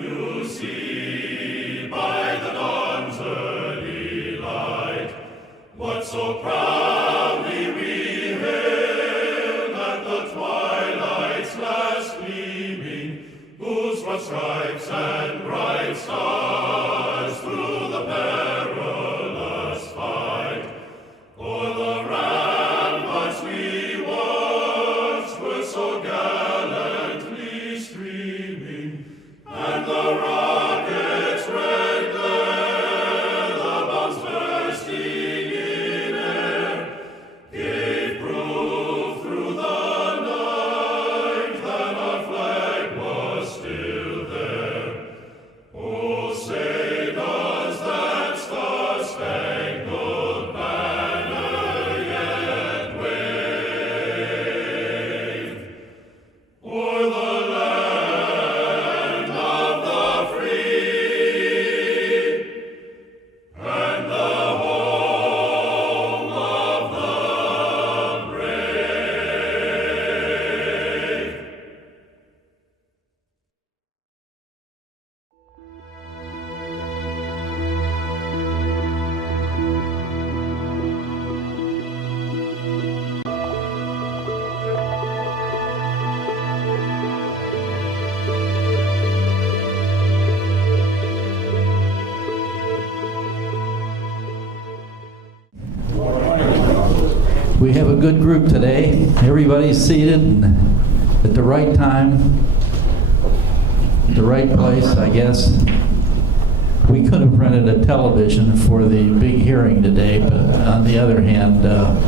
you see by the dawn's early light what so proudly we hailed at the twilight's last gleaming, whose broad stripes and bright stars through the perilous fight o'er the ramparts we watched were so gallantly streaming, and the rocket's red glare, the bombs bursting in air, gave proof through the night that our flag was still there. Oh, say does that star-spangled banner yet wave o'er the land of the free and the home of the brave? We have a good group today. Everybody's seated and at the right time, the right place, I guess. We could have rented a television for the big hearing today, but on the other hand,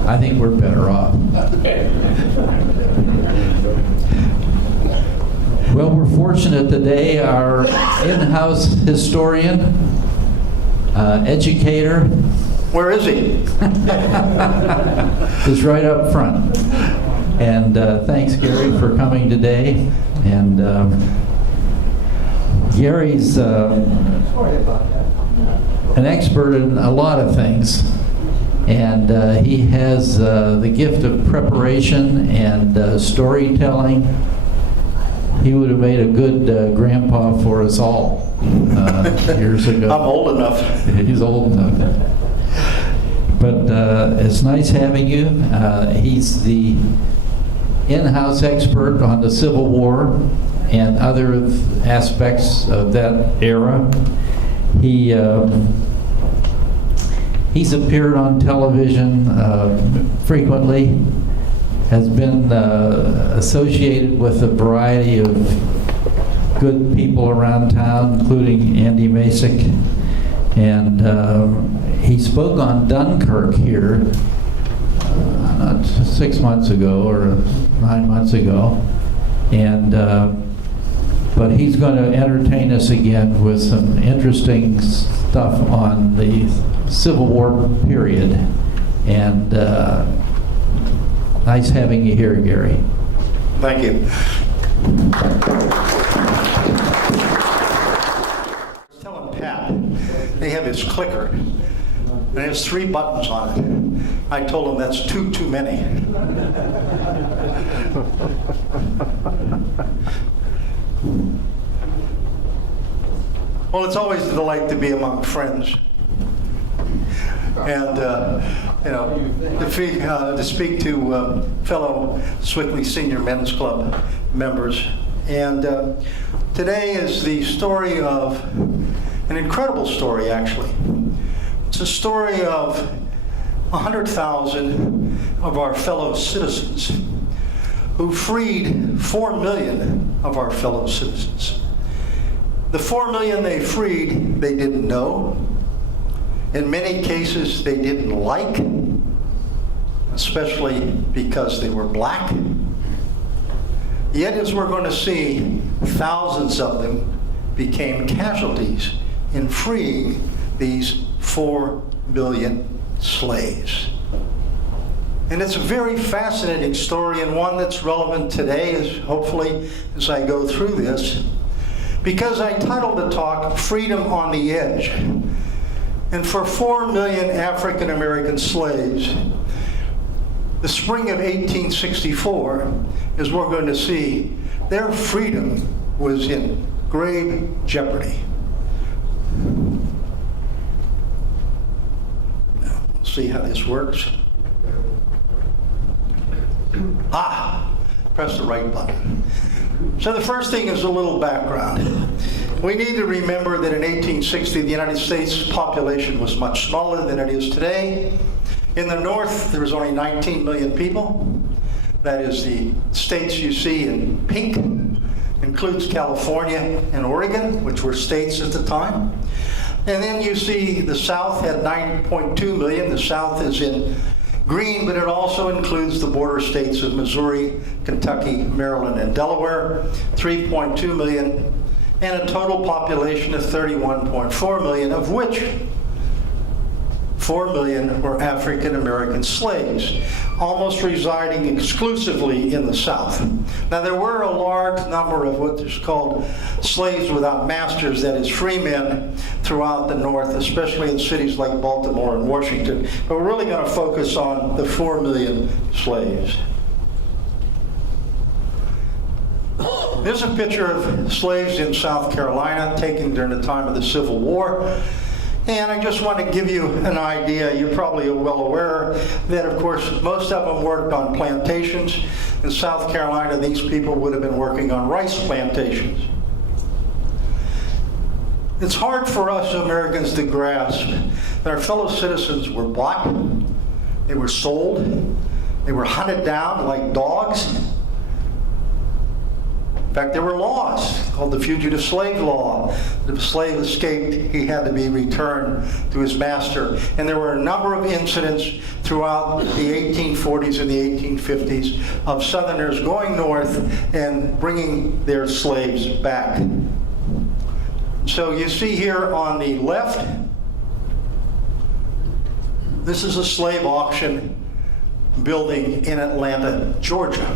I think we're better off. Well, we're fortunate today. Our in-house historian, educator, Where is he? is right up front. And thanks, Gary, for coming today. And Gary's an expert in a lot of things. And he has the gift of preparation and storytelling. He would have made a good grandpa for us all years ago. I'm old enough. He's old enough. But it's nice having you. He's the in-house expert on the Civil War and other aspects of that era. He's appeared on television frequently, has been associated with a variety of good people around town, including Andy Masick. And he spoke on Dunkirk here not 6 months ago or 9 months ago, and but he's going to entertain us again with some interesting stuff on the Civil War period. And nice having you here, Gary. Thank you. Telling Pat, they have his clicker, and it has 3 buttons on it. I told him that's too many. Well, it's always a delight to be among friends. And, to speak to fellow Swickley Senior Men's Club members. And today is the story of, an incredible story actually. It's a story of 100,000 of our fellow citizens who freed 4 million of our fellow citizens. The 4 million they freed, they didn't know. In many cases, they didn't like, especially because they were black. Yet, as we're going to see, thousands of them became casualties in freeing these 4 million slaves. And it's a very fascinating story, and one that's relevant today, as hopefully as I go through this, because I titled the talk, Freedom on the Edge. And for 4 million African American slaves, the spring of 1864, as we're going to see, their freedom was in grave jeopardy. Now, we'll see how this works. Press the right button. So the first thing is a little background. We need to remember that in 1860, the United States population was much smaller than it is today. In the north, there was only 19 million people. That is the states you see in pink, includes California and Oregon, which were states at the time. And then you see the South had 9.2 million. The South is in green, but it also includes the border states of Missouri, Kentucky, Maryland, and Delaware, 3.2 million, and a total population of 31.4 million, of which 4 million were African American slaves, almost residing exclusively in the South. Now, there were a large number of what is called slaves without masters, that is, free men throughout the North, especially in cities like Baltimore and Washington. But we're really going to focus on the 4 million slaves. This is a picture of slaves in South Carolina taken during the time of the Civil War. And I just want to give you an idea. You're probably well aware that, of course, most of them worked on plantations. In South Carolina, these people would have been working on rice plantations. It's hard for us Americans to grasp that our fellow citizens were bought, they were sold, they were hunted down like dogs. In fact, there were laws called the Fugitive Slave Law. If a slave escaped, he had to be returned to his master. And there were a number of incidents throughout the 1840s and the 1850s of Southerners going north and bringing their slaves back. So you see here on the left, this is a slave auction building in Atlanta, Georgia,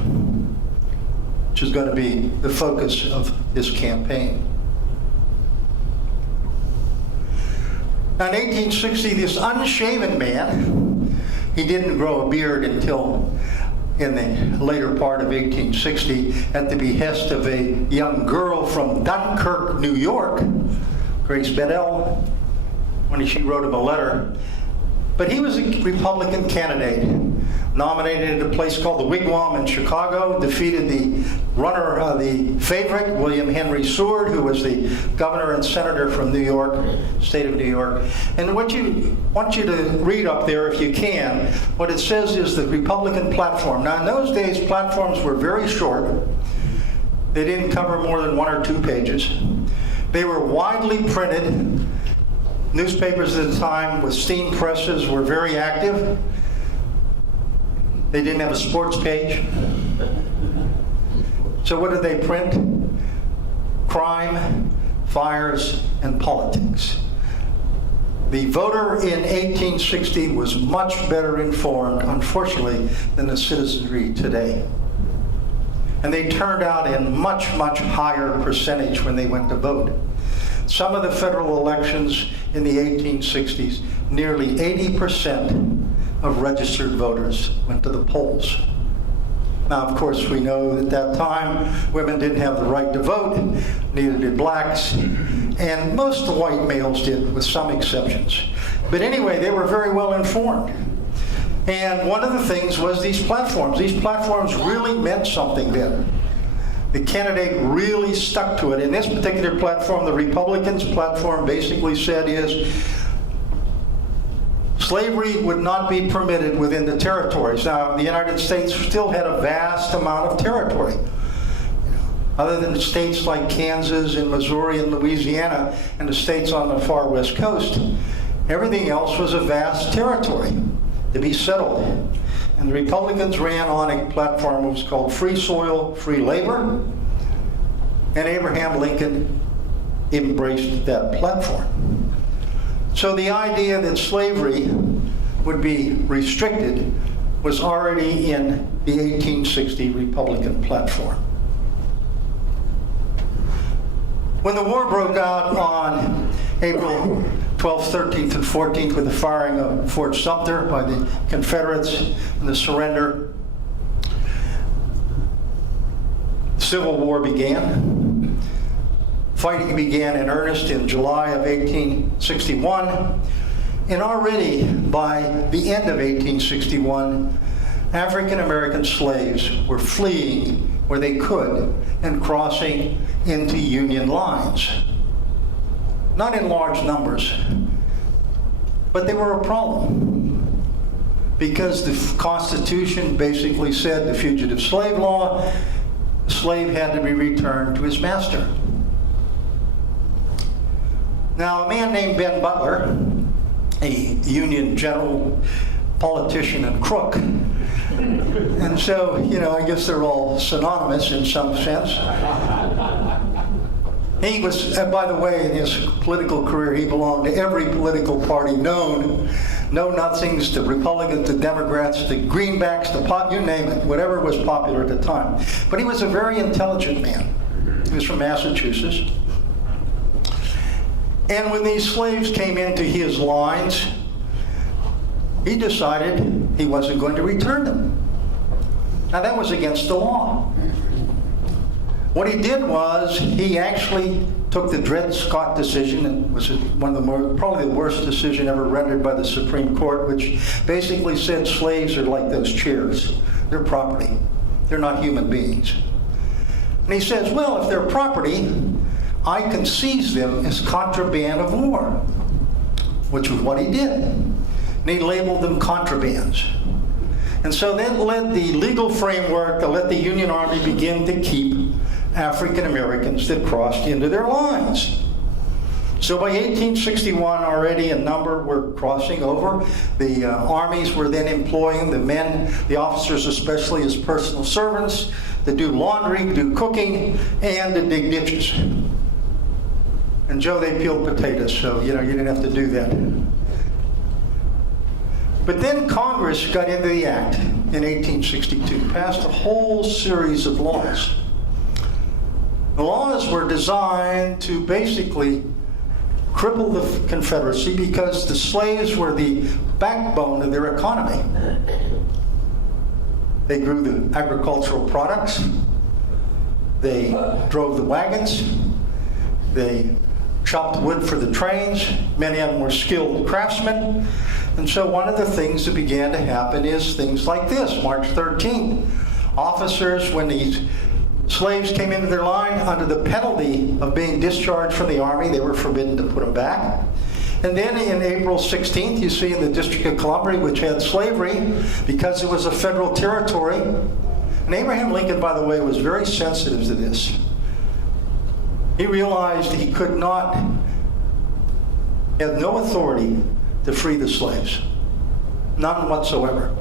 which is going to be the focus of this campaign. Now, in 1860, this unshaven man, he didn't grow a beard until in the later part of 1860 at the behest of a young girl from Dunkirk, New York, Grace Bedell, when she wrote him a letter. But he was a Republican candidate, nominated at a place called the Wigwam in Chicago, defeated the runner, the favorite, William Henry Seward, who was the governor and senator from New York, state of New York. And what you want you to read up there, if you can, what it says is the Republican platform. Now, in those days, platforms were very short. They didn't cover more than 1 or 2 pages. They were widely printed. Newspapers at the time with steam presses were very active. They didn't have a sports page. So what did they print? Crime, fires, and politics. The voter in 1860 was much better informed, unfortunately, than the citizenry today. And they turned out in much, much higher percentage when they went to vote. Some of the federal elections in the 1860s, nearly 80% of registered voters went to the polls. Now, of course, we know at that time women didn't have the right to vote, neither did blacks, and most of the white males did, with some exceptions. But anyway, they were very well informed. And one of the things was these platforms. These platforms really meant something then. The candidate really stuck to it. In this particular platform, the Republicans' platform basically said is slavery would not be permitted within the territories. Now, the United States still had a vast amount of territory. Other than states like Kansas and Missouri and Louisiana and the states on the far west coast, everything else was a vast territory to be settled. And the Republicans ran on a platform that was called Free Soil, Free Labor, and Abraham Lincoln embraced that platform. So the idea that slavery would be restricted was already in the 1860 Republican platform. When the war broke out on April 12th, 13th, and 14th with the firing of Fort Sumter by the Confederates and the surrender, the Civil War began. Fighting began in earnest in July of 1861, and already by the end of 1861, African American slaves were fleeing where they could and crossing into Union lines. Not in large numbers, but they were a problem because the Constitution basically said the Fugitive Slave Law, the slave had to be returned to his master. Now, a man named Ben Butler, a Union general, politician, and crook, and so, I guess they're all synonymous in some sense. He was, by the way, in his political career, he belonged to every political party known. No nothings, to Republicans, to Democrats, to Greenbacks, to you name it, whatever was popular at the time. But he was a very intelligent man. He was from Massachusetts. And when these slaves came into his lines, he decided he wasn't going to return them. Now that was against the law. What he did was he actually took the Dred Scott decision, and was one of the probably the worst decision ever rendered by the Supreme Court, which basically said slaves are like those chairs. They're property. They're not human beings. And he says, well, if they're property, I can seize them as contraband of war, which was what he did. And he labeled them contrabands. And so that led the legal framework to let the Union Army begin to keep African Americans that crossed into their lines. So by 1861, already a number were crossing over. The armies were then employing the men, the officers especially, as personal servants to do laundry, do cooking, and to dig ditches. And Joe, they peeled potatoes, so you didn't have to do that. But then Congress got into the act in 1862, passed a whole series of laws. The laws were designed to basically cripple the Confederacy because the slaves were the backbone of their economy. They grew the agricultural products, they drove the wagons, they chopped wood for the trains, many of them were skilled craftsmen. And so one of the things that began to happen is things like this. March 13th, officers, when these slaves came into their line, under the penalty of being discharged from the Army, they were forbidden to put them back. And then in April 16th, you see in the District of Columbia, which had slavery, because it was a federal territory. And Abraham Lincoln, by the way, was very sensitive to this. He realized he could not, had no authority to free the slaves. None whatsoever.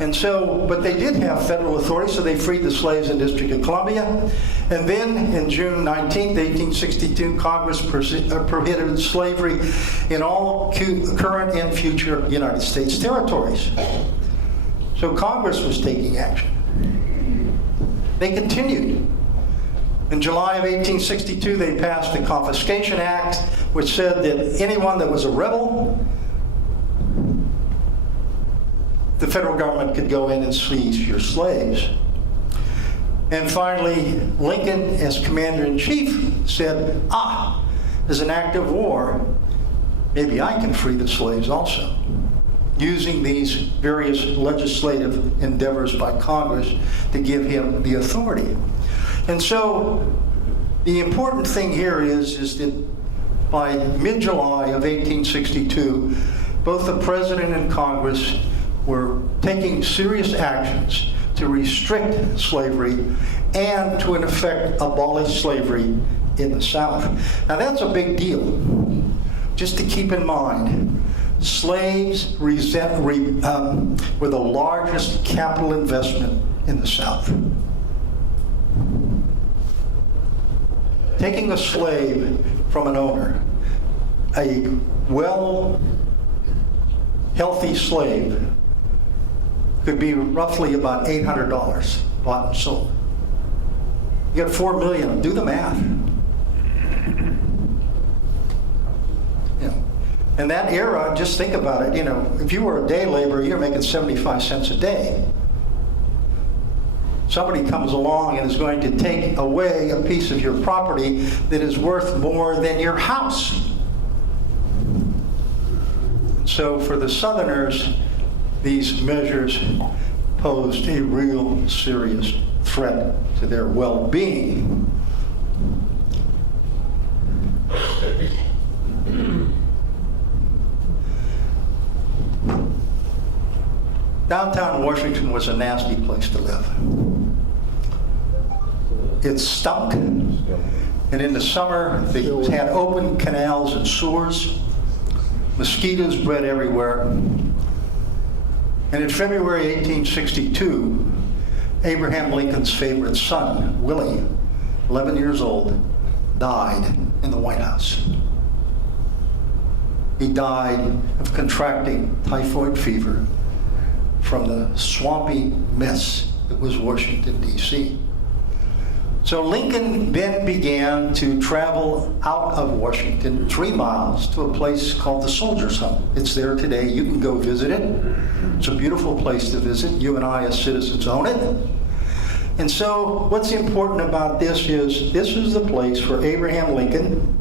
And so, but they did have federal authority, so they freed the slaves in the District of Columbia. And then, in June 19th, 1862, Congress prohibited slavery in all current and future United States territories. So Congress was taking action. They continued. In July of 1862, they passed the Confiscation Act, which said that anyone that was a rebel, the federal government could go in and seize your slaves. And finally, Lincoln, as commander-in-chief, said, as an act of war, maybe I can free the slaves also, using these various legislative endeavors by Congress to give him the authority. And so the important thing here is that by mid-July of 1862, both the President and Congress were taking serious actions to restrict slavery and to, in effect, abolish slavery in the South. Now that's a big deal. Just to keep in mind, slaves were the largest capital investment in the South. Taking a slave from an owner, a healthy slave, could be roughly about $800 bought and sold. You got $4 million. Do the math. In that era, just think about it. If you were a day laborer, you're making 75 cents a day. somebody comes along and is going to take away a piece of your property that is worth more than your house. So for the Southerners, these measures posed a real serious threat to their well-being. Downtown Washington was a nasty place to live. It stunk, and in the summer they had open canals and sewers. Mosquitoes bred everywhere. And in February 1862, Abraham Lincoln's favorite son, Willie, 11 years old, died in the White House. He died of contracting typhoid fever from the swampy mess that was Washington, D.C. So Lincoln then began to travel out of Washington 3 miles to a place called the Soldiers' Home. It's there today. You can go visit it. It's a beautiful place to visit. You and I as citizens own it. And so what's important about this is the place where Abraham Lincoln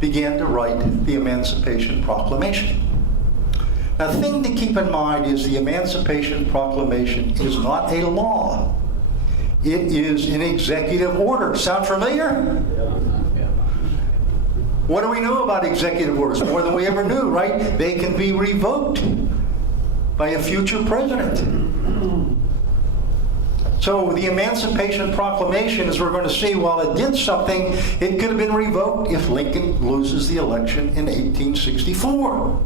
began to write the Emancipation Proclamation. Now, the thing to keep in mind is the Emancipation Proclamation is not a law. It is an executive order. Sound familiar? Yeah. What do we know about executive orders? More than we ever knew, right? They can be revoked by a future president. So the Emancipation Proclamation, as we're going to see, while it did something, it could have been revoked if Lincoln loses the election in 1864.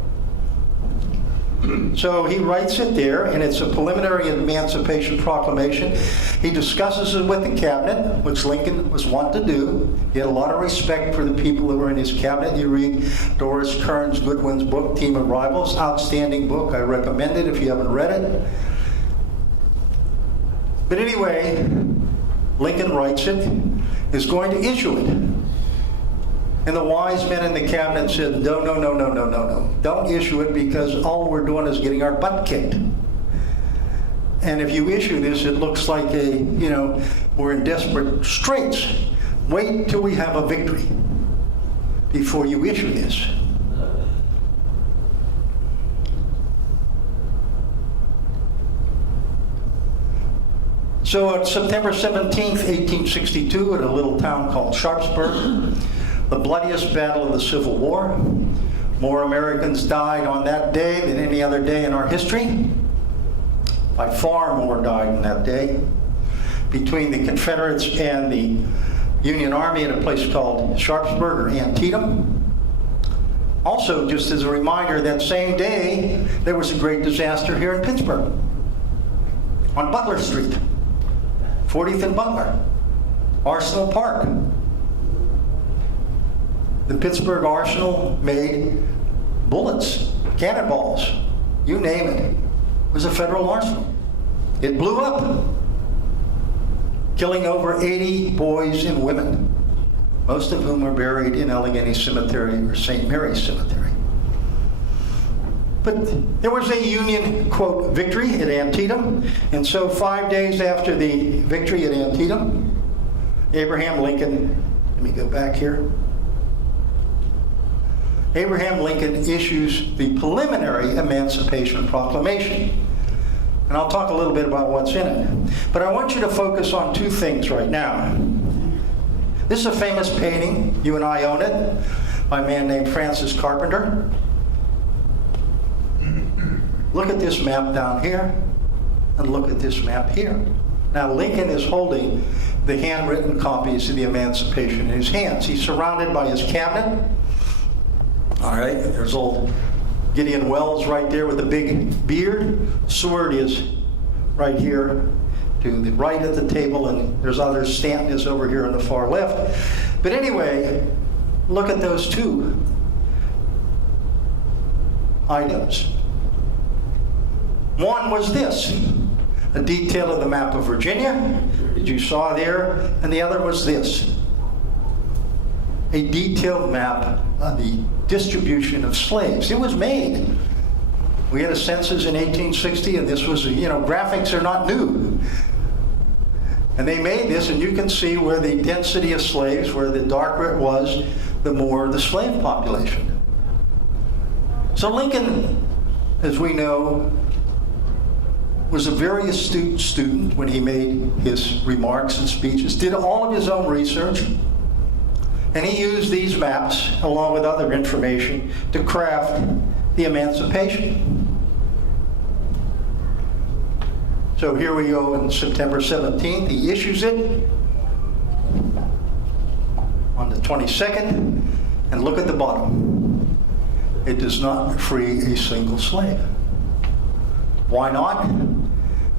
So he writes it there, and it's a preliminary Emancipation Proclamation. He discusses it with the cabinet, which Lincoln was wont to do. He had a lot of respect for the people who were in his cabinet. You read Doris Kearns Goodwin's book, Team of Rivals, outstanding book. I recommend it if you haven't read it. But anyway, Lincoln writes it, is going to issue it. And the wise men in the cabinet said, no. Don't issue it, because all we're doing is getting our butt kicked. And if you issue this, it looks like we're in desperate straits. Wait till we have a victory before you issue this. So on September 17th, 1862, at a little town called Sharpsburg, the bloodiest battle of the Civil War. More Americans died on that day than any other day in our history. By far more died on that day. Between the Confederates and the Union Army at a place called Sharpsburg or Antietam. Also, just as a reminder, that same day, there was a great disaster here in Pittsburgh on Butler Street, 40th and Butler, Arsenal Park. The Pittsburgh Arsenal made bullets, cannonballs, you name it. It was a federal arsenal. It blew up, killing over 80 boys and women, most of whom are buried in Allegheny Cemetery or St. Mary's Cemetery. But there was a Union, quote, victory at Antietam, and so 5 days after the victory at Antietam, Abraham Lincoln, let me go back here. Abraham Lincoln issues the preliminary Emancipation Proclamation. And I'll talk a little bit about what's in it. But I want you to focus on 2 things right now. This is a famous painting, you and I own it, by a man named Francis Carpenter. Look at this map down here, and look at this map here. Now Lincoln is holding the handwritten copies of the Emancipation in his hands. He's surrounded by his cabinet. All right, there's old Gideon Wells right there with a big beard. Seward is right here to the right of the table, and there's others. Stanton is over here on the far left. But anyway, look at those 2 items. One was this, a detail of the map of Virginia that you saw there, and the other was this, a detailed map of the distribution of slaves. It was made We had a census in 1860, and this was, graphics are not new. And they made this, and you can see where the density of slaves, where the darker it was, the more the slave population. So Lincoln, as we know, was a very astute student when he made his remarks and speeches, did all of his own research, and he used these maps, along with other information, to craft the Emancipation. So here we go on September 17th. He issues it on the 22nd, and look at the bottom. It does not free a single slave. Why not?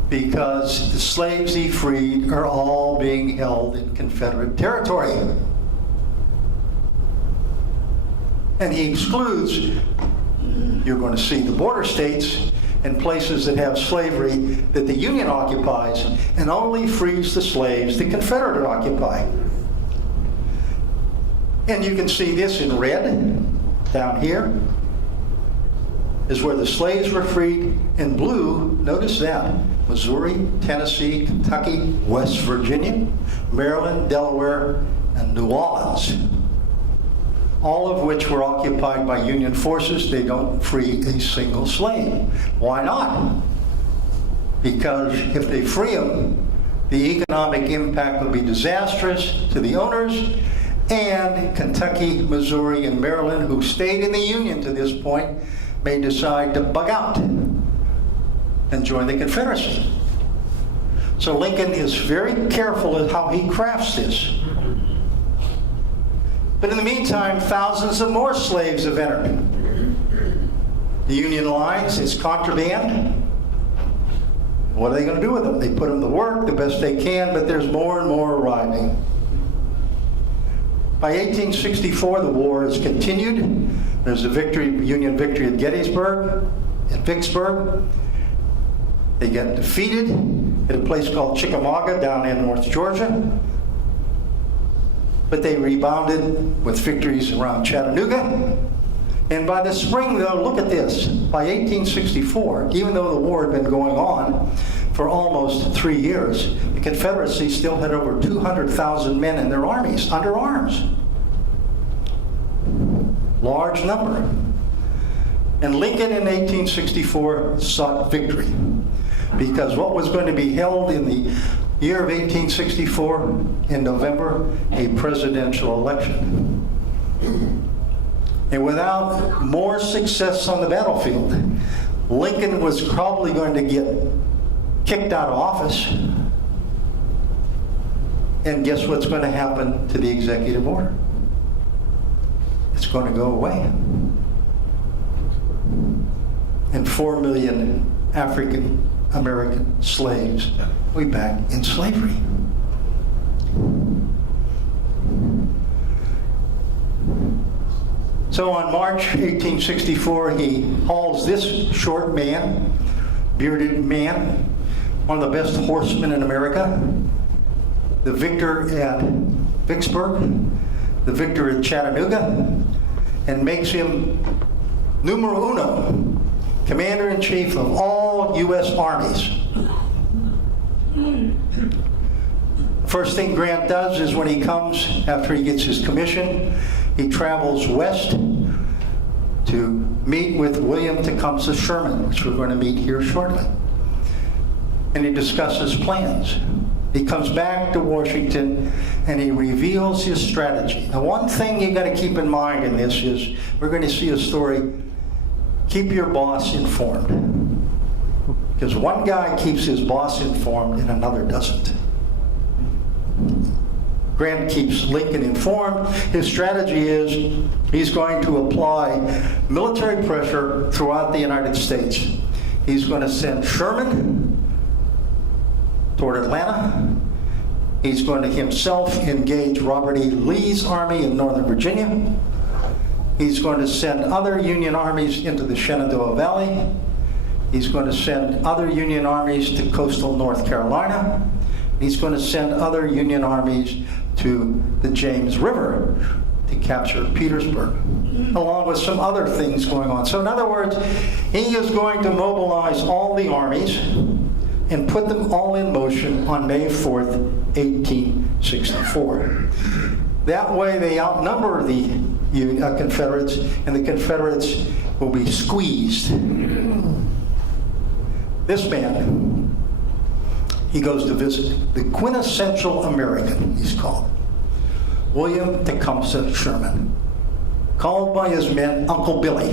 Because the slaves he freed are all being held in Confederate territory. And he excludes, you're going to see the border states and places that have slavery that the Union occupies, and only frees the slaves the Confederate occupy. And you can see this in red down here is where the slaves were freed. In blue, notice that, Missouri, Tennessee, Kentucky, West Virginia, Maryland, Delaware, and New Orleans, all of which were occupied by Union forces. They don't free a single slave. Why not? Because if they free them, the economic impact would be disastrous to the owners, and Kentucky, Missouri, and Maryland, who stayed in the Union to this point, may decide to bug out and join the Confederacy. So Lincoln is very careful in how he crafts this. But in the meantime, thousands of more slaves have entered the Union lines. It's contraband. What are they going to do with them? They put them to work the best they can, but there's more and more arriving. By 1864, the war is continued. There's a Union victory at Gettysburg, at Vicksburg. They get defeated at a place called Chickamauga down in North Georgia. But they rebounded with victories around Chattanooga. And by the spring, though, look at this. By 1864, even though the war had been going on for almost 3 years, the Confederacy still had over 200,000 men in their armies, under arms. Large number. And Lincoln in 1864 sought victory, because what was going to be held in the year of 1864, in November, a presidential election. And without more success on the battlefield, Lincoln was probably going to get kicked out of office. And guess what's going to happen to the executive order? It's going to go away. And 4 million African American slaves will be back in slavery. So on March 1864, he hauls this short man, bearded man, one of the best horsemen in America, the victor at Vicksburg, the victor at Chattanooga, and makes him numero uno, commander-in-chief of all U.S. armies. First thing Grant does is when he comes, after he gets his commission, he travels west to meet with William Tecumseh Sherman, which we're going to meet here shortly. And he discusses plans. He comes back to Washington and he reveals his strategy. Now, one thing you got to keep in mind in this is we're going to see a story. Keep your boss informed. Because one guy keeps his boss informed and another doesn't. Grant keeps Lincoln informed. His strategy is he's going to apply military pressure throughout the United States. He's going to send Sherman toward Atlanta. He's going to himself engage Robert E. Lee's army in Northern Virginia. He's going to send other Union armies into the Shenandoah Valley. He's going to send other Union armies to coastal North Carolina. He's going to send other Union armies to the James River, to capture Petersburg, along with some other things going on. So in other words, he is going to mobilize all the armies and put them all in motion on May 4th, 1864. That way they outnumber the Confederates, and the Confederates will be squeezed. This man, he goes to visit the quintessential American, he's called, William Tecumseh Sherman, called by his men Uncle Billy.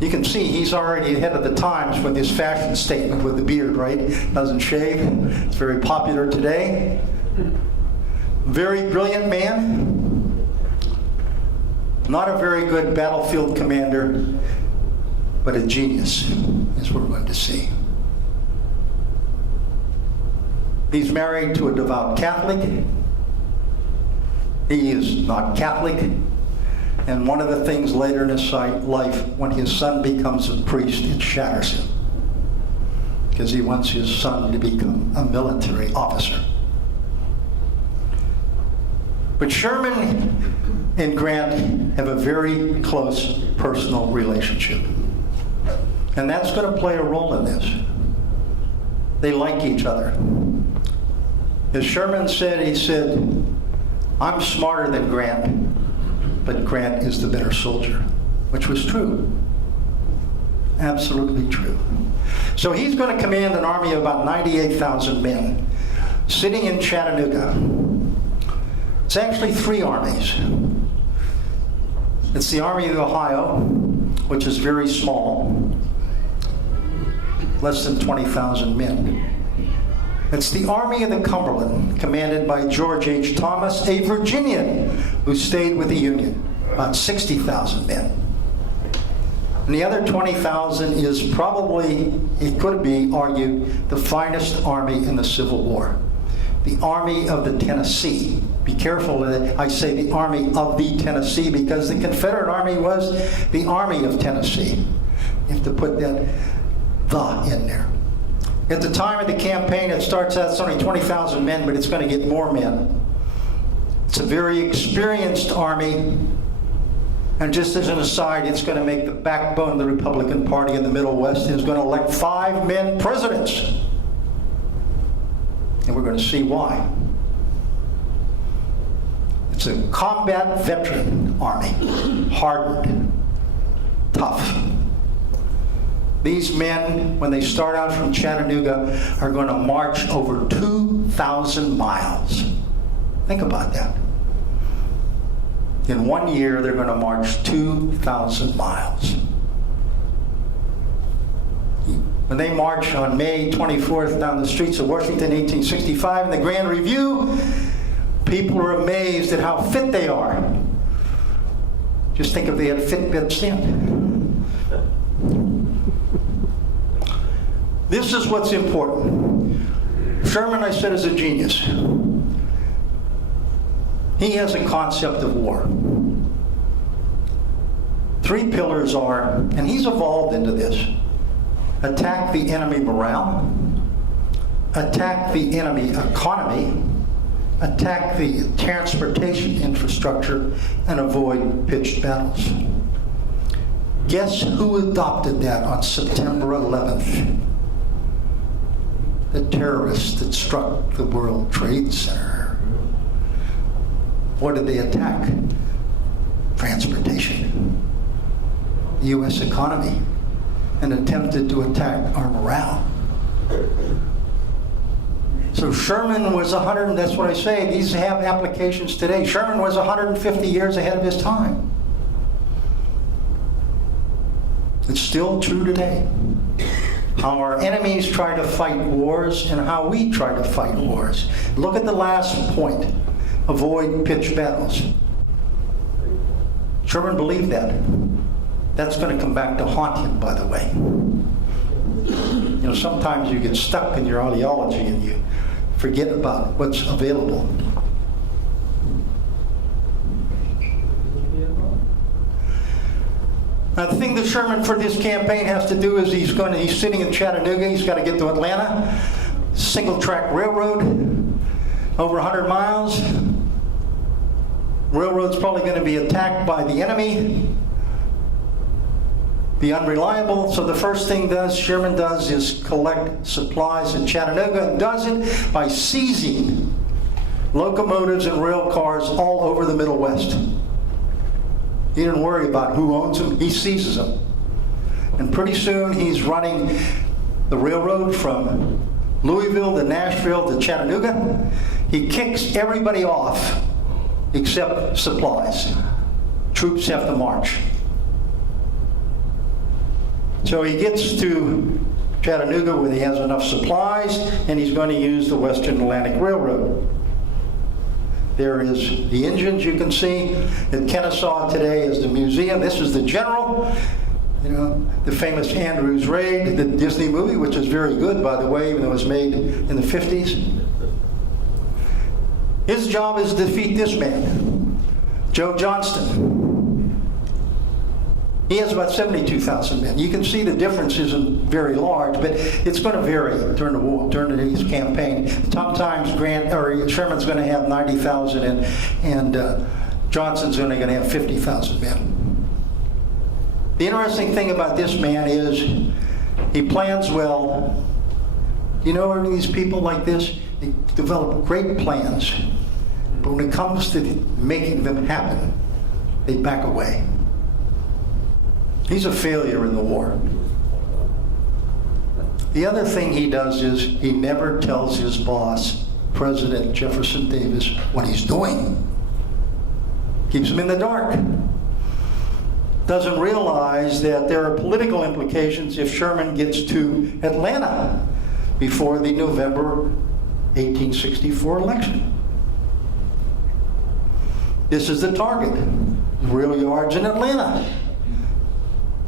You can see he's already ahead of the times with his fashion statement with the beard, right? Doesn't shave. It's very popular today. Very brilliant man. Not a very good battlefield commander, but a genius, as we're going to see. He's married to a devout Catholic. He is not Catholic. And one of the things later in his life, when his son becomes a priest, it shatters him. Because he wants his son to become a military officer. But Sherman and Grant have a very close personal relationship. And that's going to play a role in this. They like each other. As Sherman said, he said, "I'm smarter than Grant, but Grant is the better soldier," which was true. Absolutely true. So he's going to command an army of about 98,000 men sitting in Chattanooga. It's actually three armies. It's the Army of the Ohio, which is very small, less than 20,000 men. It's the Army of the Cumberland, commanded by George H. Thomas, a Virginian who stayed with the Union, about 60,000 men. And the other 20,000 is probably, it could be argued, the finest army in the Civil War. The Army of the Tennessee. Be careful that I say the Army of the Tennessee, because the Confederate Army was the Army of Tennessee. You have to put that "the" in there. At the time of the campaign, it starts out, it's only 20,000 men, but it's going to get more men. It's a very experienced army. And just as an aside, it's going to make the backbone of the Republican Party in the Middle West. It's going to elect 5 men presidents. And we're going to see why. It's a combat veteran army, hardened, tough. These men, when they start out from Chattanooga, are going to march over 2,000 miles. Think about that. In 1 year, they're going to march 2,000 miles. When they march on May 24th down the streets of Washington, 1865, in the Grand Review, people are amazed at how fit they are. Just think if they had Fitbits then. This is what's important. Sherman, I said, is a genius. He has a concept of war. 3 pillars are, and he's evolved into this: attack the enemy morale, attack the enemy economy, attack the transportation infrastructure, and avoid pitched battles. Guess who adopted that on September 11th? The terrorists that struck the World Trade Center. What did they attack? Transportation. The U.S. economy. And attempted to attack our morale. So Sherman was that's what I say, these have applications today. Sherman was 150 years ahead of his time. It's still true today. How our enemies try to fight wars and how we try to fight wars. Look at the last point. Avoid pitched battles. Sherman believed that. That's going to come back to haunt him, by the way. You know, sometimes you get stuck in your ideology and you forget about what's available. Now, the thing that Sherman for this campaign has to do is he's sitting in Chattanooga, he's got to get to Atlanta, single track railroad, over 100 miles. Railroad's probably going to be attacked by the enemy, be unreliable. So the first thing Sherman does is collect supplies in Chattanooga, and does it by seizing locomotives and rail cars all over the Middle West. He didn't worry about who owns them, he seizes them. And pretty soon he's running the railroad from Louisville to Nashville to Chattanooga. He kicks everybody off except supplies. Troops have to march. So he gets to Chattanooga where he has enough supplies, and he's going to use the Western Atlantic Railroad. There is the engines you can see. At Kennesaw today is the museum. This is the general. You know, the famous Andrews Raid, the Disney movie, which is very good, by the way, even though it was made in the 50s. His job is to defeat this man, Joe Johnston. He has about 72,000 men. You can see the difference isn't very large, but it's going to vary during the war, during his campaign. Sometimes Sherman's going to have 90,000, and Johnston's only going to have 50,000 men. The interesting thing about this man is he plans well. You know, these people like this, they develop great plans, but when it comes to making them happen, they back away. He's a failure in the war. The other thing he does is he never tells his boss, President Jefferson Davis, what he's doing. Keeps him in the dark. Doesn't realize that there are political implications if Sherman gets to Atlanta before the November 1864 election. This is the target, rail yards in Atlanta.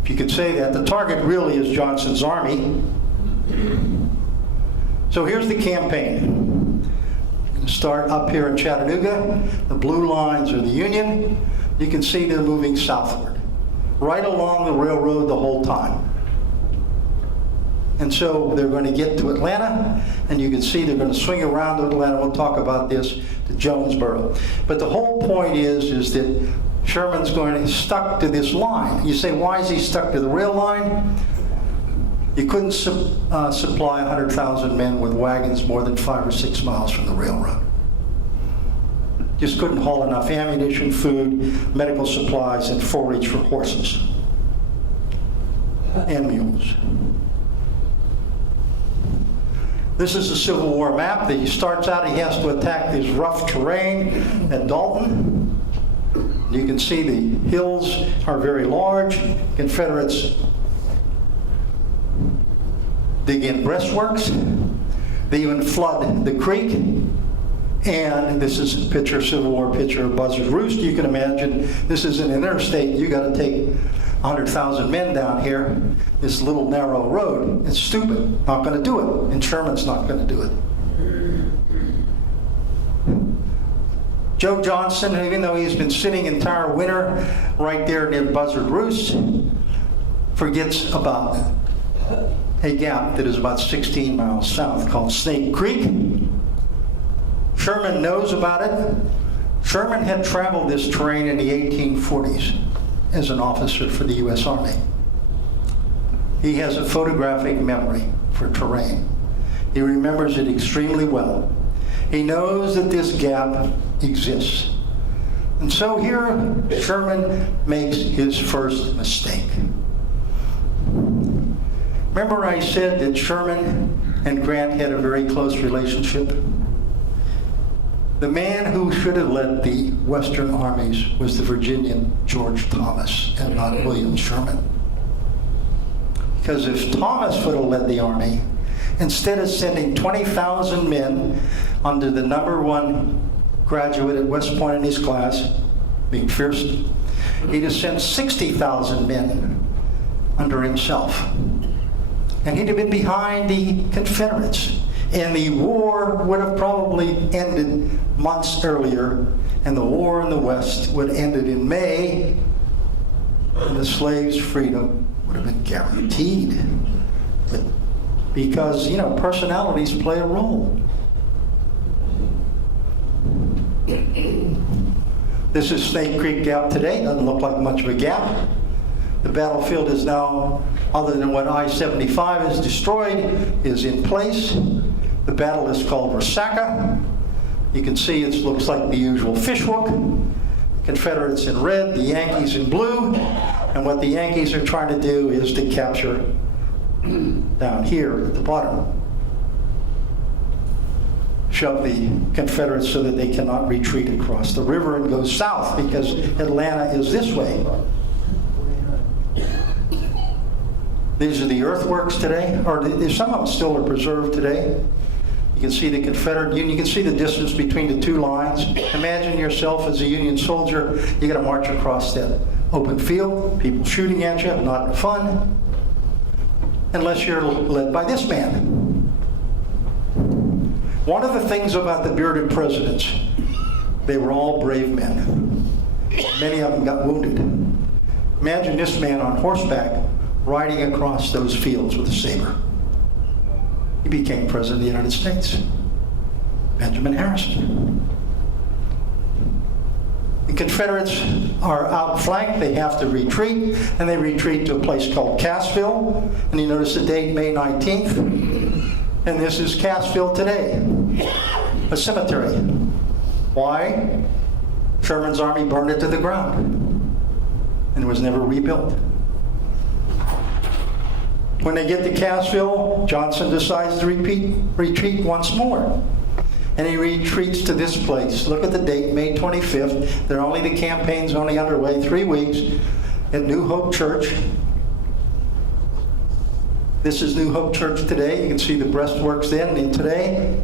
If you could say that, the target really is Johnston's army. So here's the campaign. Start up here in Chattanooga. The blue lines are the Union. You can see they're moving southward, right along the railroad the whole time. And so they're going to get to Atlanta, and you can see they're going to swing around to Atlanta. We'll talk about this, to Jonesboro. But the whole point is that Sherman's stuck to this line. You say, why is he stuck to the rail line? You couldn't supply 100,000 men with wagons more than 5 or 6 miles from the railroad. Just couldn't haul enough ammunition, food, medical supplies, and forage for horses and mules. This is the Civil War map. He starts out, he has to attack this rough terrain at Dalton. You can see the hills are very large. Confederates dig in breastworks. They even flood the creek. And this is a picture, Civil War picture of Buzzard Roost. You can imagine this is an interstate. You got to take 100,000 men down here, this little narrow road. It's stupid. Not going to do it. And Sherman's not going to do it. Joe Johnston, even though he's been sitting entire winter right there near Buzzard Roost, forgets about a gap that is about 16 miles south called Snake Creek. Sherman knows about it. Sherman had traveled this terrain in the 1840s as an officer for the U.S. Army. He has a photographic memory for terrain. He remembers it extremely well. He knows that this gap exists. And so here, Sherman makes his first mistake. Remember I said that Sherman and Grant had a very close relationship? The man who should have led the Western armies was the Virginian George Thomas and not William Sherman. Because if Thomas would have led the army, instead of sending 20,000 men under the #1 graduate at West Point in his class, McPherson, he'd have sent 60,000 men under himself. And he'd have been behind the Confederates. And the war would have probably ended months earlier, and the war in the West would have ended in May, and the slaves' freedom would have been guaranteed. But because, personalities play a role. This is Snake Creek Gap today. Doesn't look like much of a gap. The battlefield is now, other than what I-75 has destroyed, is in place. The battle is called Resaca. You can see it looks like the usual fishhook. Confederates in red, the Yankees in blue. And what the Yankees are trying to do is to capture down here at the bottom. Shove the Confederates so that they cannot retreat across the river and go south, because Atlanta is this way. These are the earthworks today, or some of them still are preserved today. You can see the Confederate Union. You can see the distance between the two lines. Imagine yourself as a Union soldier. You got to march across that open field, people shooting at you, not fun, unless you're led by this man. One of the things about the bearded presidents, they were all brave men. Many of them got wounded. Imagine this man on horseback riding across those fields with a saber. He became President of the United States. Benjamin Harrison. The Confederates are outflanked. They have to retreat, and they retreat to a place called Cassville. And you notice the date, May 19th. And this is Cassville today, a cemetery. Why? Sherman's army burned it to the ground and was never rebuilt. When they get to Cassville, Johnson decides to retreat once more. And he retreats to this place. Look at the date, May 25th. The campaign's only underway 3 weeks at New Hope Church. This is New Hope Church today. You can see the breastworks then and today.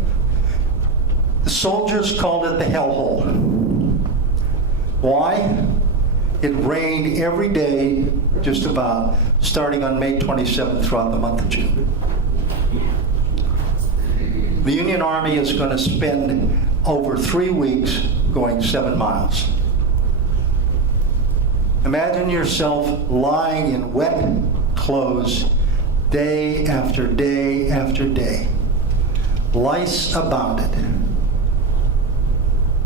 The soldiers called it the hellhole. Why? It rained every day, just about, starting on May 27th throughout the month of June. The Union Army is going to spend over 3 weeks going 7 miles. Imagine yourself lying in wet clothes day after day after day. Lice abounded.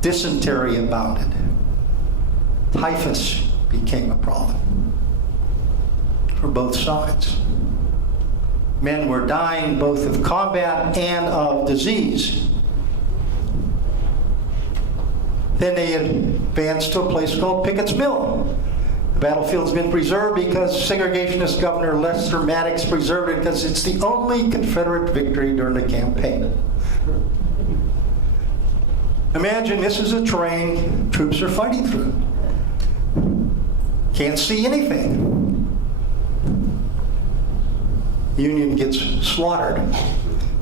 Dysentery abounded. Typhus became a problem for both sides. Men were dying both of combat and of disease. Then they advanced to a place called Pickett's Mill. The battlefield's been preserved because segregationist Governor Lester Maddox preserved it because it's the only Confederate victory during the campaign. Imagine this is a terrain troops are fighting through. Can't see anything. The Union gets slaughtered.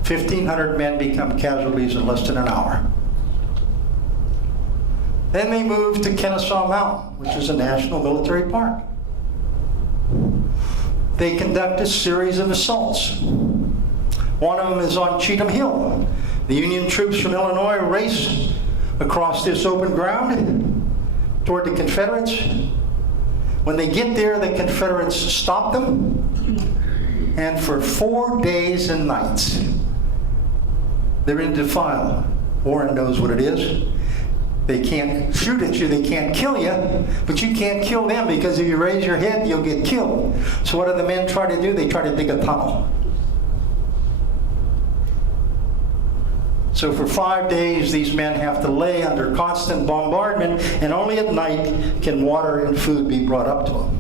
1,500 men become casualties in less than an hour. Then they move to Kennesaw Mountain, which is a national military park. They conduct a series of assaults. One of them is on Cheatham Hill. The Union troops from Illinois race across this open ground toward the Confederates. When they get there, the Confederates stop them. And for 4 days and nights, they're in defile. Warren knows what it is. They can't shoot at you, they can't kill you, but you can't kill them because if you raise your head, you'll get killed. So what do the men try to do? They try to dig a tunnel. So for 5 days, these men have to lay under constant bombardment, and only at night can water and food be brought up to them.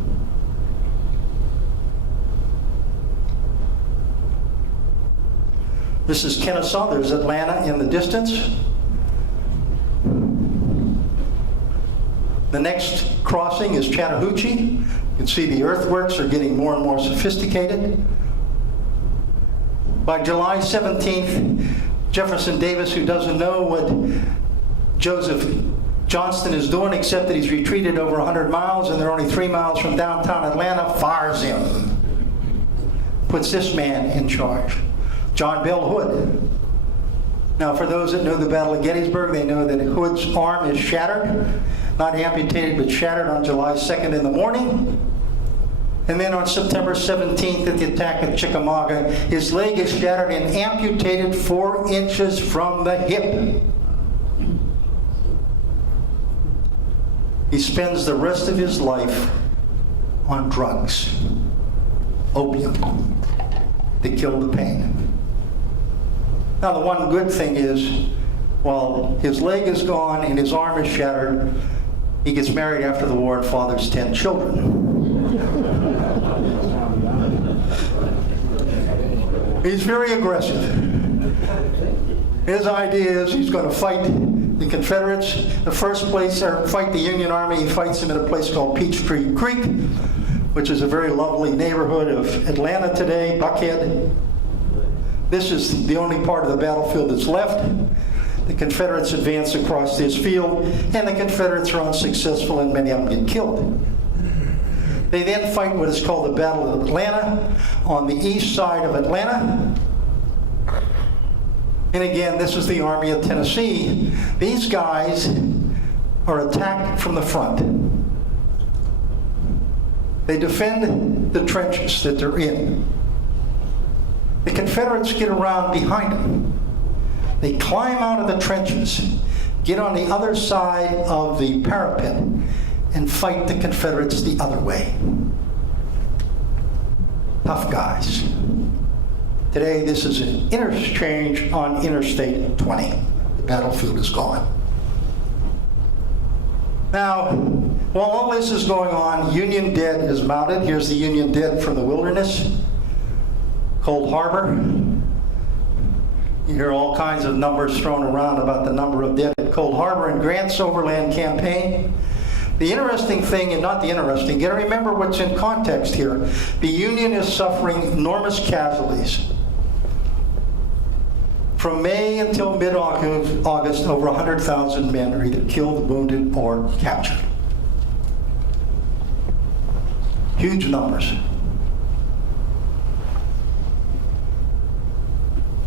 This is Kennesaw. There's Atlanta in the distance. The next crossing is Chattahoochee. You can see the earthworks are getting more and more sophisticated. By July 17th, Jefferson Davis, who doesn't know what Joseph Johnston is doing except that he's retreated over 100 miles and they're only 3 miles from downtown Atlanta, fires him. Puts this man in charge, John Bell Hood. Now, for those that know the Battle of Gettysburg, they know that Hood's arm is shattered. Not amputated, but shattered on July 2nd in the morning. And then on September 17th at the attack at Chickamauga, his leg is shattered and amputated 4 inches from the hip. he spends the rest of his life on drugs, opium, to kill the pain. Now, the one good thing is, while his leg is gone and his arm is shattered, he gets married after the war and fathers 10 children. He's very aggressive. His idea is he's going to fight the Confederates. The first place, or fight the Union Army, he fights them at a place called Peachtree Creek, which is a very lovely neighborhood of Atlanta today, Buckhead. This is the only part of the battlefield that's left. The Confederates advance across this field, and the Confederates are unsuccessful, and many of them get killed. They then fight what is called the Battle of Atlanta on the east side of Atlanta. And again, this is the Army of Tennessee. These guys are attacked from the front. They defend the trenches that they're in. The Confederates get around behind them. They climb out of the trenches, get on the other side of the parapet, and fight the Confederates the other way. Tough guys. Today, this is an interchange on Interstate 20. The battlefield is gone. Now, while all this is going on, Union dead is mounted. Here's the Union dead from the Wilderness. Cold Harbor. You hear all kinds of numbers thrown around about the number of dead at Cold Harbor and Grant's overland campaign. The interesting thing, and not the interesting, you got to remember what's in context here. The Union is suffering enormous casualties. From May until mid-August, over 100,000 men are either killed, wounded, or captured. Huge numbers.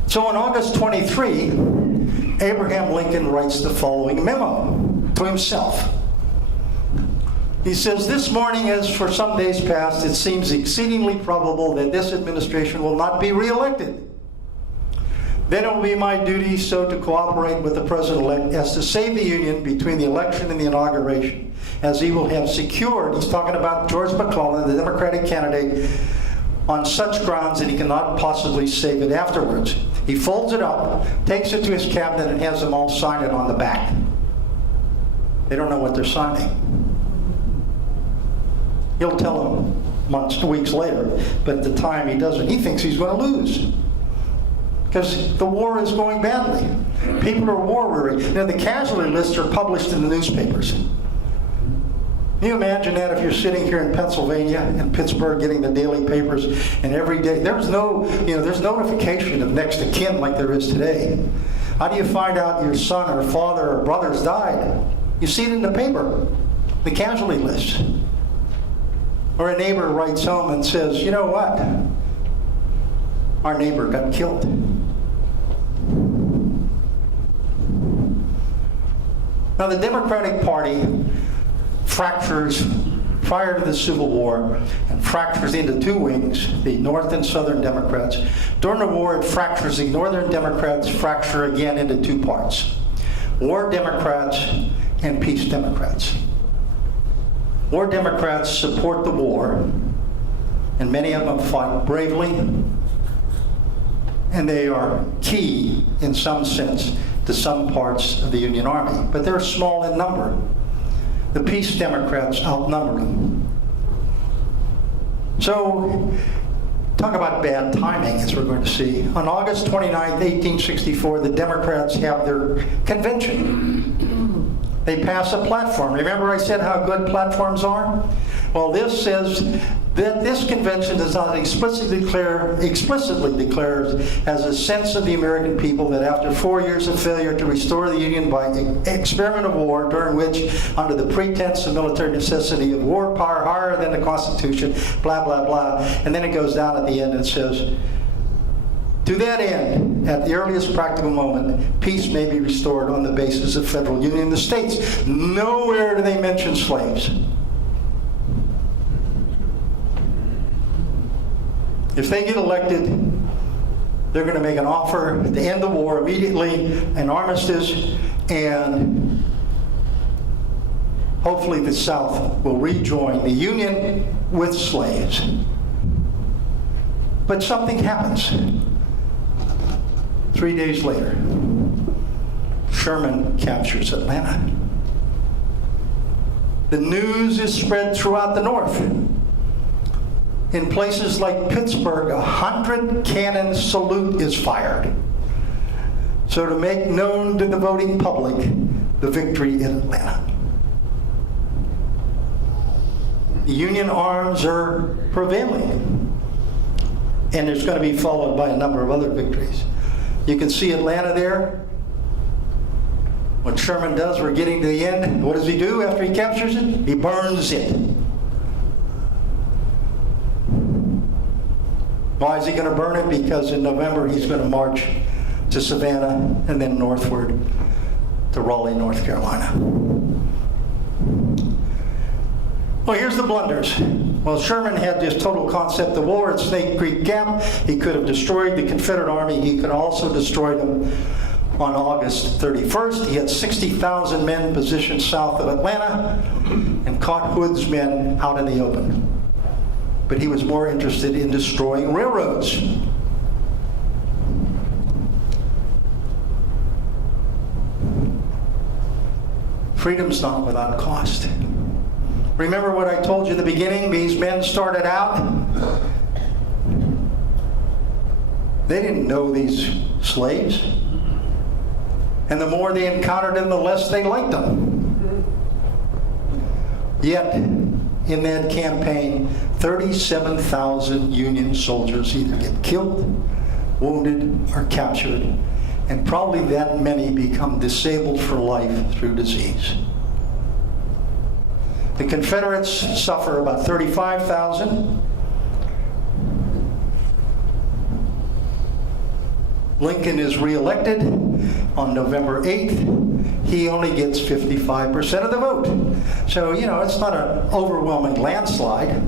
So on August 23, Abraham Lincoln writes the following memo to himself. He says, "This morning, as for some days past, it seems exceedingly probable that this administration will not be reelected. Then it will be my duty so to cooperate with the President-elect as to save the Union between the election and the inauguration, as he will have secured," he's talking about George McClellan, the Democratic candidate, "on such grounds that he cannot possibly save it afterwards." He folds it up, takes it to his cabinet, and has them all sign it on the back. They don't know what they're signing. He'll tell them months, weeks later, but at the time he doesn't. He thinks he's going to lose because the war is going badly. People are war weary. You know, the casualty lists are published in the newspapers. Can you imagine that if you're sitting here in Pennsylvania and Pittsburgh getting the daily papers, and every day there's notification of next of kin like there is today. How do you find out your son or father or brother's died? You see it in the paper, the casualty list. Or a neighbor writes home and says, "You know what? Our neighbor got killed." Now, the Democratic Party fractures prior to the Civil War and fractures into two wings, the North and Southern Democrats. During the war, it fractures. The Northern Democrats fracture again into two parts: War Democrats and Peace Democrats. War Democrats support the war, and many of them fight bravely, and they are key, in some sense, to some parts of the Union Army. But they're small in number. The Peace Democrats outnumber them. So, talk about bad timing, as we're going to see. On August 29, 1864, the Democrats have their convention. They pass a platform. Remember I said how good platforms are? Well, this says that this convention does not explicitly declares as a sense of the American people that after 4 years of failure to restore the Union by experiment of war, during which, under the pretense of military necessity of war power higher than the Constitution, blah, blah, blah. And then it goes down at the end and says, to that end, at the earliest practical moment, peace may be restored on the basis of federal union in the states. Nowhere do they mention slaves. If they get elected, they're going to make an offer to end the war immediately, an armistice, and hopefully the South will rejoin the Union with slaves. But something happens. 3 days later, Sherman captures Atlanta. The news is spread throughout the North. In places like Pittsburgh, 100 cannon salute is fired. So to make known to the voting public the victory in Atlanta. The Union arms are prevailing. And it's going to be followed by a number of other victories. You can see Atlanta there. What Sherman does, we're getting to the end. What does he do after he captures it? He burns it. Why is he going to burn it? Because in November he's going to march to Savannah and then northward to Raleigh, North Carolina. Well, here's the blunders. Well, Sherman had this total concept of war at Snake Creek Gap. He could have destroyed the Confederate Army. He could also destroy them on August 31st. He had 60,000 men positioned south of Atlanta and caught Hood's men out in the open. But he was more interested in destroying railroads. Freedom's not without cost. Remember what I told you in the beginning? These men started out. They didn't know these slaves. And the more they encountered them, the less they liked them. Yet, in that campaign, 37,000 Union soldiers either get killed, wounded, or captured, and probably that many become disabled for life through disease. The Confederates suffer about 35,000. Lincoln is reelected on November 8th. He only gets 55% of the vote. So, it's not an overwhelming landslide.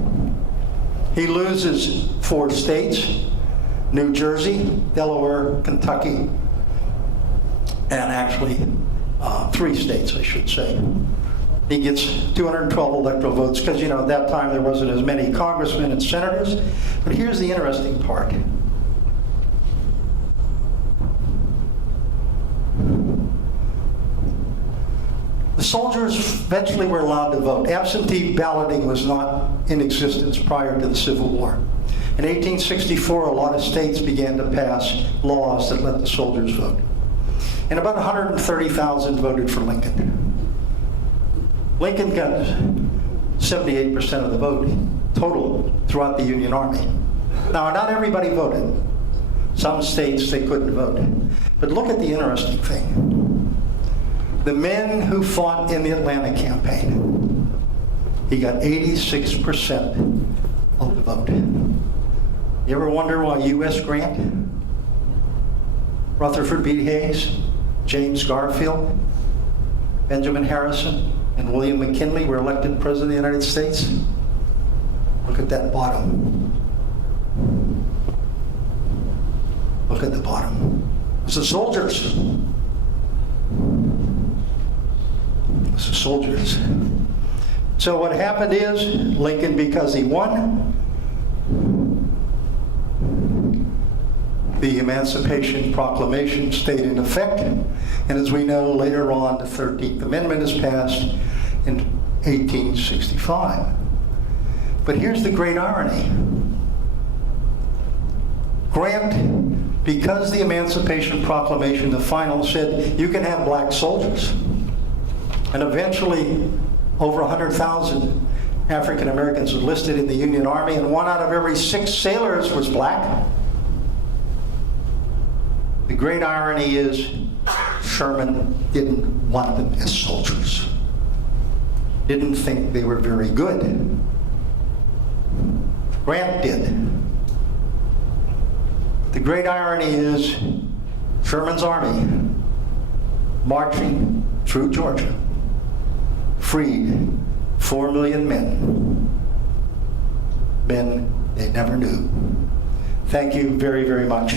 He loses 4 states, New Jersey, Delaware, Kentucky, and actually 3 states, I should say. He gets 212 electoral votes because, at that time there wasn't as many congressmen and senators. But here's the interesting part. The soldiers eventually were allowed to vote. Absentee balloting was not in existence prior to the Civil War. In 1864, a lot of states began to pass laws that let the soldiers vote. And about 130,000 voted for Lincoln. Lincoln got 78% of the vote total throughout the Union Army. Now, not everybody voted. Some states they couldn't vote. But look at the interesting thing. The men who fought in the Atlanta campaign, he got 86% of the vote. You ever wonder why U.S. Grant, Rutherford B. Hayes, James Garfield, Benjamin Harrison, and William McKinley were elected President of the United States? Look at that bottom. Look at the bottom. It's the soldiers. It's the soldiers. So what happened is, Lincoln, because he won, the Emancipation Proclamation stayed in effect. And as we know, later on, the 13th Amendment is passed in 1865. But here's the great irony. Grant, because the Emancipation Proclamation, the final, said you can have black soldiers. And eventually, over 100,000 African Americans enlisted in the Union Army, and 1 out of every 6 sailors was black. The great irony is, Sherman didn't want them as soldiers. Didn't think they were very good. Grant did. The great irony is, Sherman's army, marching through Georgia, freed 4 million men they never knew. Thank you very, very much.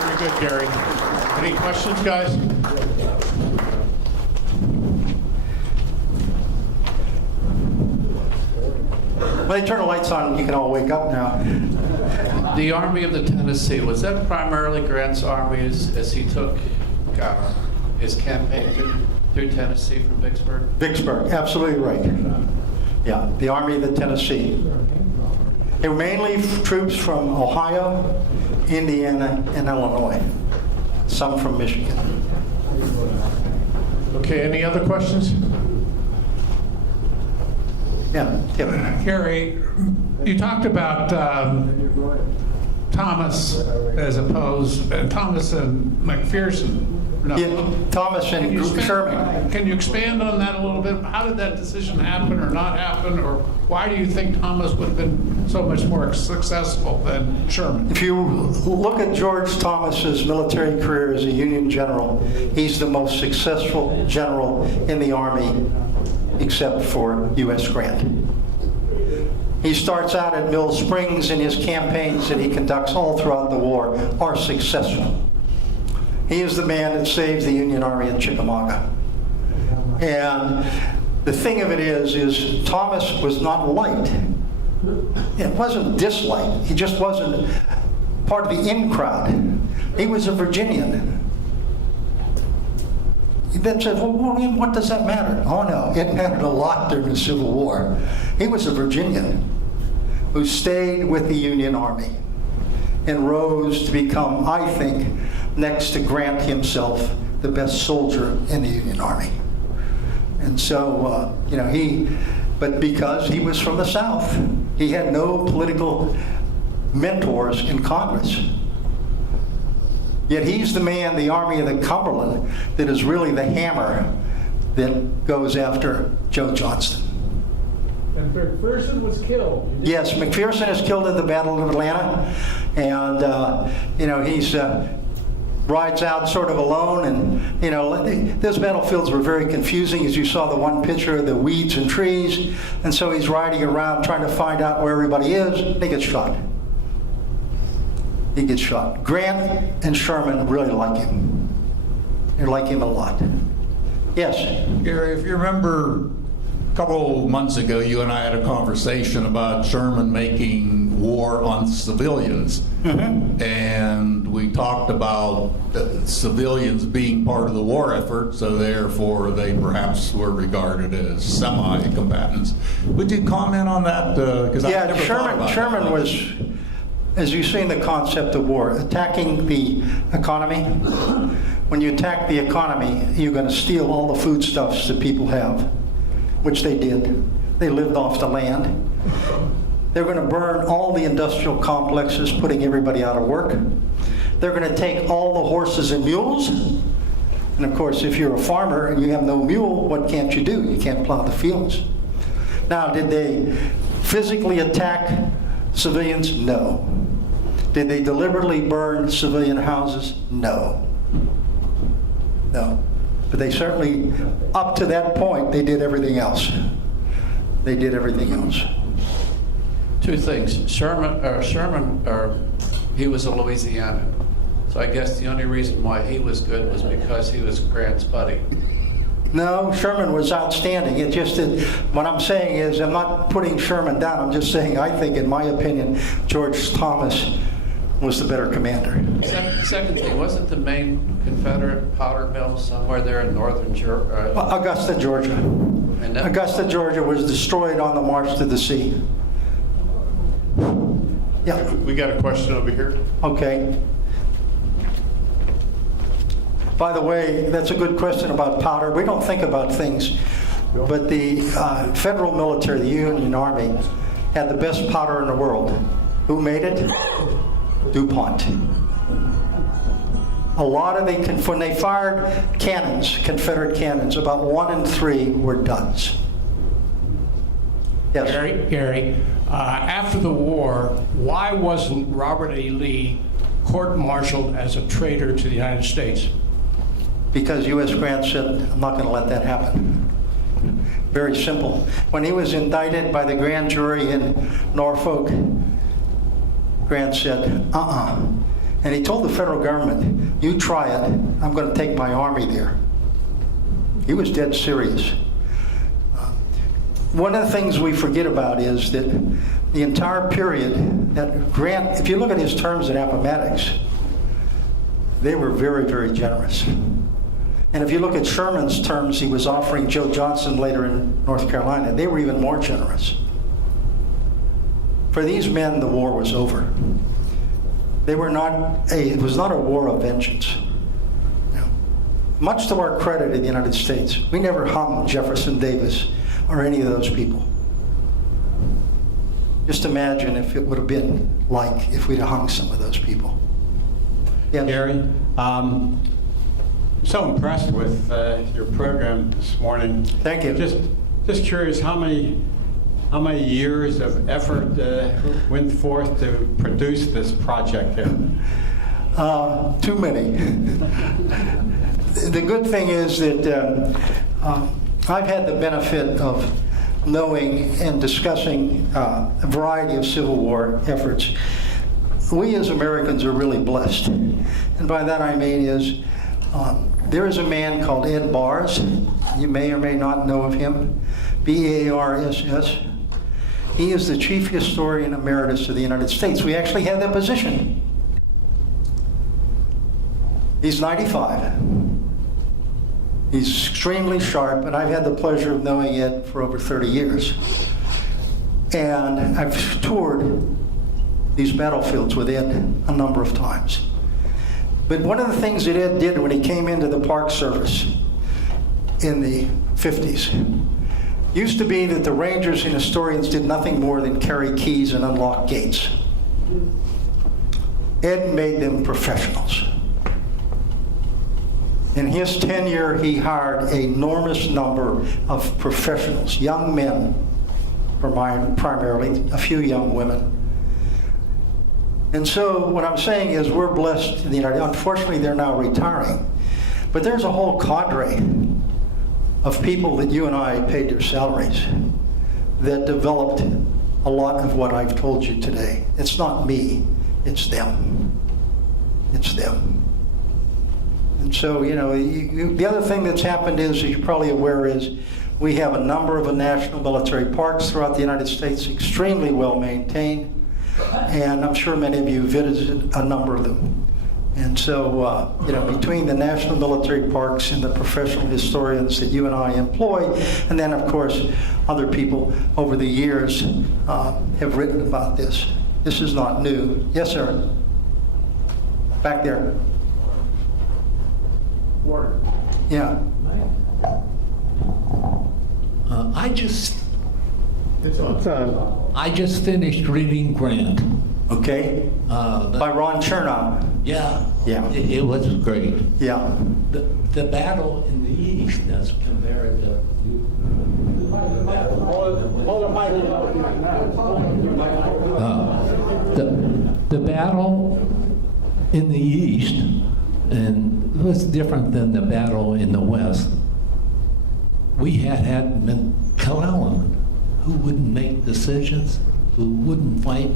Very good, Gary. Any questions, guys? When they turn the lights on, you can all wake up now. The Army of the Tennessee, was that primarily Grant's army as he took his campaign through Tennessee from Vicksburg? Vicksburg, absolutely right. Yeah, the Army of the Tennessee. They were mainly troops from Ohio, Indiana, and Illinois. Some from Michigan. Okay, any other questions? Yeah, Tim. Gary, you talked about Thomas as opposed, Thomas and McPherson. No. Yeah, Thomas and Sherman. Can you expand on that a little bit? How did that decision happen or not happen? Or why do you think Thomas would have been so much more successful than Sherman? If you look at George Thomas's military career as a Union general, he's the most successful general in the Army except for U.S. Grant. He starts out at Mill Springs, and his campaigns that he conducts all throughout the war are successful. He is the man that saved the Union Army at Chickamauga. And the thing of it is Thomas was not liked. It wasn't disliked. He just wasn't part of the in crowd. He was a Virginian. He then said, well, what does that matter? Oh no, it mattered a lot during the Civil War. He was a Virginian who stayed with the Union Army and rose to become, I think, next to Grant himself, the best soldier in the Union Army. And so, but because he was from the South, he had no political mentors in Congress. Yet he's the man, the Army of the Cumberland, that is really the hammer that goes after Joe Johnston. And McPherson was killed. Yes, McPherson is killed in the Battle of Atlanta, and he's rides out sort of alone, and those battlefields were very confusing, as you saw the one picture of the weeds and trees, and so he's riding around trying to find out where everybody is, and he gets shot. He gets shot. Grant and Sherman really like him. They like him a lot. Yes? Gary, if you remember, a couple months ago, you and I had a conversation about Sherman making war on civilians. Mm-hmm. And we talked about civilians being part of the war effort, so therefore they perhaps were regarded as semi-combatants. Would you comment on that? Yeah, Sherman was, as you see in the concept of war, attacking the economy. When you attack the economy, you're going to steal all the foodstuffs that people have, which they did. They lived off the land. They're going to burn all the industrial complexes, putting everybody out of work. They're going to take all the horses and mules. And of course, if you're a farmer and you have no mule, what can't you do? You can't plow the fields. Now, did they physically attack civilians? No. Did they deliberately burn civilian houses? No. No. But they certainly, up to that point, they did everything else. They did everything else. Two things. Sherman, he was a Louisianan. So I guess the only reason why he was good was because he was Grant's buddy. No, Sherman was outstanding. It just that what I'm saying is, I'm not putting Sherman down. I'm just saying, I think, in my opinion, George Thomas was the better commander. Second thing, wasn't the main Confederate powder mill somewhere there in northern Georgia? Augusta, Georgia. And Augusta, Georgia was destroyed on the march to the sea. Yeah. We got a question over here. Okay. By the way, that's a good question about powder. We don't think about things, but the federal military, the Union Army, had the best powder in the world. Who made it? DuPont. A lot of when they fired cannons, Confederate cannons, about 1 in 3 were duds. Yes. Gary, after the war, why wasn't Robert E. Lee court-martialed as a traitor to the United States? Because U.S. Grant said, I'm not going to let that happen. Very simple. When he was indicted by the grand jury in Norfolk, Grant said, And he told the federal government, you try it, I'm going to take my army there. He was dead serious. One of the things we forget about is that the entire period that Grant, if you look at his terms in Appomattox, they were very, very generous. And if you look at Sherman's terms he was offering Joe Johnson later in North Carolina, they were even more generous. For these men, the war was over. It was not a war of vengeance. No. Much to our credit in the United States, we never hung Jefferson Davis or any of those people. Just imagine if it would have been like if we'd have hung some of those people. Yes. Gary, so impressed with your program this morning. Thank you. Just curious, how many years of effort went forth to produce this project here? Too many. The good thing is that I've had the benefit of knowing and discussing a variety of Civil War efforts. We as Americans are really blessed. And by that I mean is, there is a man called Ed Barrs. You may or may not know of him. B-A-R-S-S. He is the Chief Historian Emeritus of the United States. We actually have that position. He's 95. He's extremely sharp, and I've had the pleasure of knowing Ed for over 30 years. And I've toured these battlefields with Ed a number of times. But one of the things that Ed did when he came into the Park Service in the 50s used to be that the rangers and historians did nothing more than carry keys and unlock gates. Ed made them professionals. In his tenure, he hired an enormous number of professionals, young men, primarily, a few young women. And so what I'm saying is we're blessed in the United States. Unfortunately, they're now retiring. But there's a whole cadre of people that you and I paid their salaries that developed a lot of what I've told you today. It's not me, it's them. It's them. And so, the other thing that's happened is, as you're probably aware, is we have a number of national military parks throughout the United States, extremely well maintained. And I'm sure many of you visited a number of them. And so, between the national military parks and the professional historians that you and I employ, and then, of course, other people over the years have written about this. This is not new. Yes, sir. Back there. Word. Yeah. I just finished reading Grant. Okay. By Ron Chernow. Yeah. Yeah. It was great. Yeah. The battle in the East, as compared to the battle in the East, and it was different than the battle in the West. We had McClellan, who wouldn't make decisions, who wouldn't fight,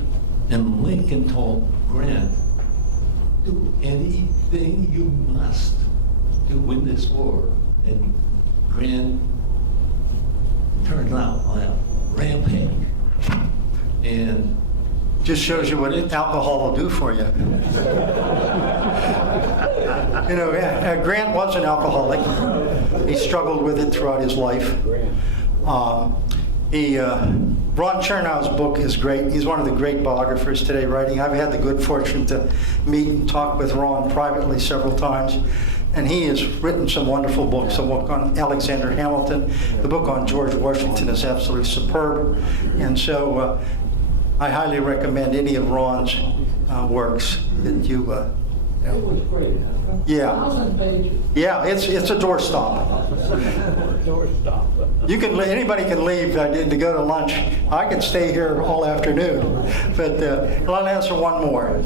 and Lincoln told Grant, do anything you must to win this war. And Grant turned out on a rampage. And Just shows you what alcohol will do for you. Grant was an alcoholic. He struggled with it throughout his life. Ron Chernow's book is great. He's one of the great biographers today writing. I've had the good fortune to meet and talk with Ron privately several times. And he has written some wonderful books. A book on Alexander Hamilton. The book on George Washington is absolutely superb. And so I highly recommend any of Ron's works that you... it was great. Yeah. 1,000 pages. Yeah, it's a doorstop. Anybody can leave to go to lunch. I can stay here all afternoon. But I'll answer one more.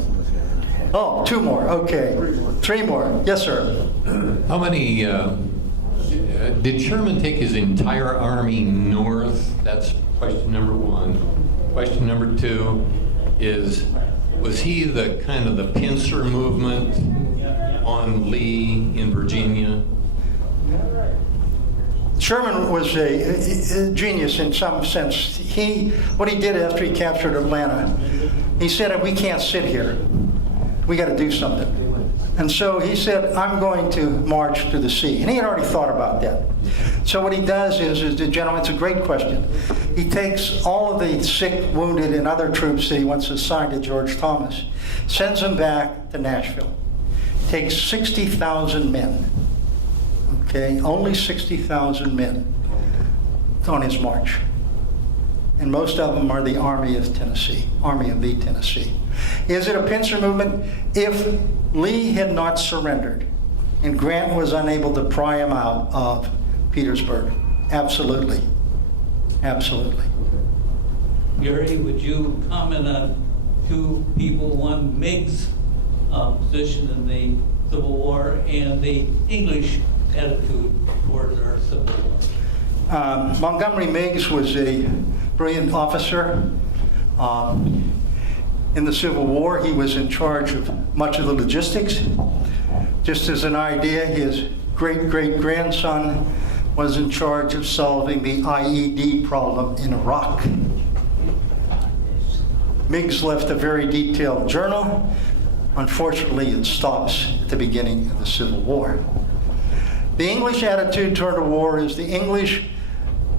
Oh, two more. Okay. Three more. Yes, sir. How many, did Sherman take his entire army north? That's question number one. Question number two, was he the kind of the pincer movement on Lee in Virginia? Sherman was a genius in some sense. What he did after he captured Atlanta, he said, we can't sit here. We got to do something. And so he said, I'm going to march to the sea. And he had already thought about that. So what he does is the gentleman, it's a great question. He takes all of the sick, wounded, and other troops that he once assigned to George Thomas, sends them back to Nashville, takes 60,000 men. Okay, only 60,000 men on his march. And most of them are the Army of Tennessee, Army of the Tennessee. Is it a pincer movement? If Lee had not surrendered and Grant was unable to pry him out of Petersburg, absolutely. Absolutely. Gary, would you comment on two people, one Meigs' position in the Civil War and the English attitude towards our Civil War? Montgomery Meigs was a brilliant officer. In the Civil War, he was in charge of much of the logistics. Just as an idea, his great-great-grandson was in charge of solving the IED problem in Iraq. Meigs left a very detailed journal. Unfortunately, it stops at the beginning of the Civil War. The English attitude toward the war is the English,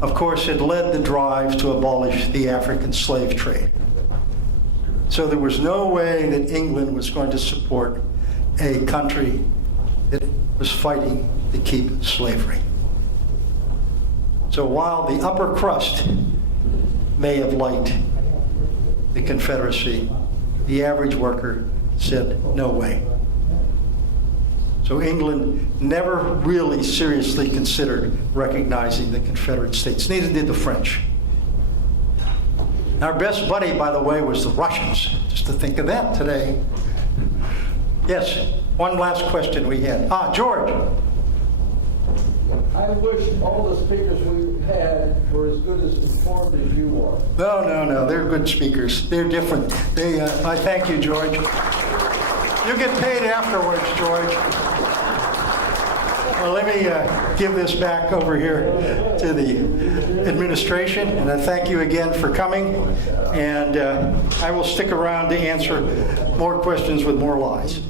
of course, had led the drive to abolish the African slave trade. So there was no way that England was going to support a country that was fighting to keep slavery. So while the upper crust may have liked the Confederacy, the average worker said, no way. So England never really seriously considered recognizing the Confederate States. Neither did the French. Our best buddy, by the way, was the Russians, just to think of that today. Yes, one last question we had. George. I wish all the speakers we had were as good as informed as you are. No, they're good speakers. They're different. I thank you, George. You get paid afterwards, George. Well, let me give this back over here to the administration, and I thank you again for coming, and I will stick around to answer more questions with more lies.